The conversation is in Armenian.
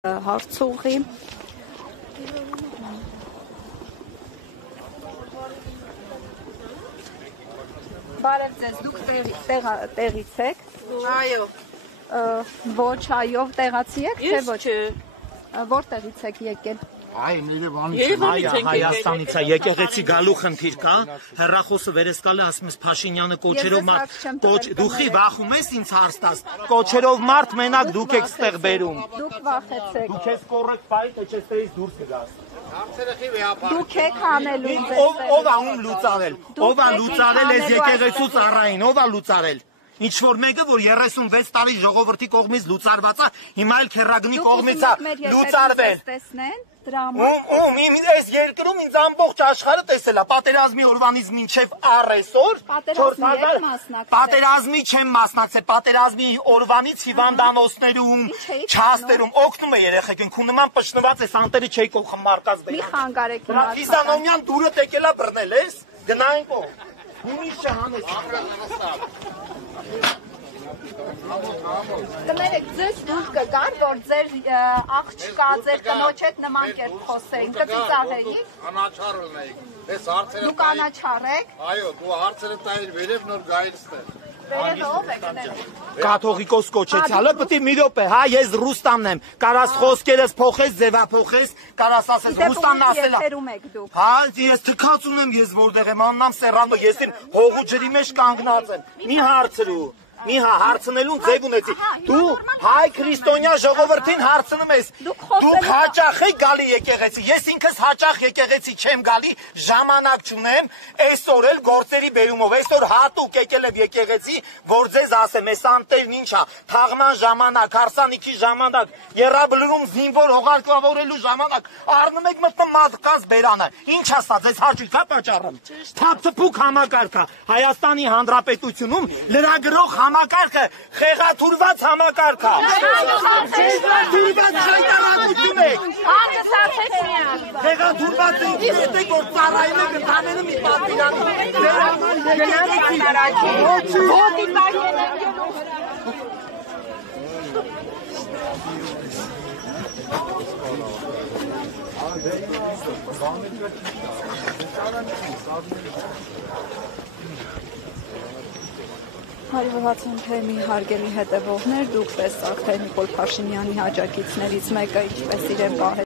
Հարցուղի Բարև ձեզ, դուք տեղից եք? Այո։ Ոչ, այով տեղացի եք, թե ոչ? Որտեղից եք եկել? Հայաստանից է, եկեղեցի գալու խնդիր կա, հեռախոսը վերեսկալ է, ասում ես Փաշինյանը կոչերով մարդ, դուխի վախում ես ինձ հարց տաս, կոչերով մարդ մենակ դուք եք ստեղ բերում։ Դուք վախեցեք։ Դուք ես կորեկտ պայտ, թե չստեղից դուրս կգաս։ Դուք եք հանելու Ով ա ում լուծարել, ով ա լուծարել ես եկեղեցու ծառային, ով ա լուծարել։ Ինչ որ մեկը, որ 36 տարի ժողովրդի կողմից լուծարված է, հիմա էլ քերագնի կողմից է լուծարվել։ Այս երկրում ինձ ամբողջ աշխարհը տեսել է, պատերազմի օրվանից մինչև առեսօր, պատերազմի չեմ մասնակցել, պատերազմի օրվանից հիվանդանոցներում, չհաստերում, օգնում է երեխեք, ինքու նման պշնված ես, անտերի չէի կողմ մարկած բերում։ Մի խանգարեք Ֆիզանոմյան դուրը տեկելա բռնել ես, գնային կողմ։ Ումից չհանես։ Կներեք, ձեզ դուր կգար, որ ձեր աղջկա, ձեր կնոջ հետ նման կերպ խոսեին, կծիծաղեիք։ Անաչառ ունեիք, ես հարցերը Դուք անաչառ եք։ Այո, դու հարցերը տայիր վերև նոր գայլստեր։ Վերևը ով եք կներեք։ Կաթողիկոս կոչեցյալը պտի մի րոպե, հա, ես Ռուստամն եմ, կարաս խոսքերս փոխես, ձևափոխես, կարաս ասես Ռուստամն ասել է։ Եթերում եք դուք։ Հա, ես թքած ունեմ, ես որտեղ եմ, աննամ Սերանո, ես իմ հողու ջրի մեջ կանգնած եմ։ Մի հարցրու։ Մի հարցնելուն ձև ունեցի։ Դու հայ քրիստոնյա ժողովրդին հարցնում ես։ Դուք հաճախ եք գալի եկեղեցի։ Ես ինքս հաճախ եկեղեցի չեմ գալի, ժամանակ չունեմ, այսօր էլ գործերի բերումով, այսօր հատուկ եկել եմ եկեղեցի, որ ձեզ ասեմ, այս անտերն ինչ է, թաղման ժամանակ, հարսանիքի ժամանակ, եռաբլուրում զինվոր հողարկավորելու ժամանակ, առնում եք մտնում մարդկանց բերանը։ Ինչ ասա, ձեզ հաճույք է պատճառում։ Թափթփուկ համակարգ է Հայաստանի Հանրապետությունում լրագրող համակարգը խեղաթուրված համակարգ է։ Խեղաթուրված շայտարակություն եք։ Հանգստացեք միան։ Խեղաթուրված եք, գիտեք որ ծառայում եք ընդամենը մի պատվիրանի։ Ձեր համար եկեղեցի։ Ոտի բակեն եք գնում։ Հարյուրացան թեմի հարգելի հետևողներ, դուք տեսաք թե Նիկոլ Փաշինյանի աջակիցներից մեկը ինչպես իրեն պահել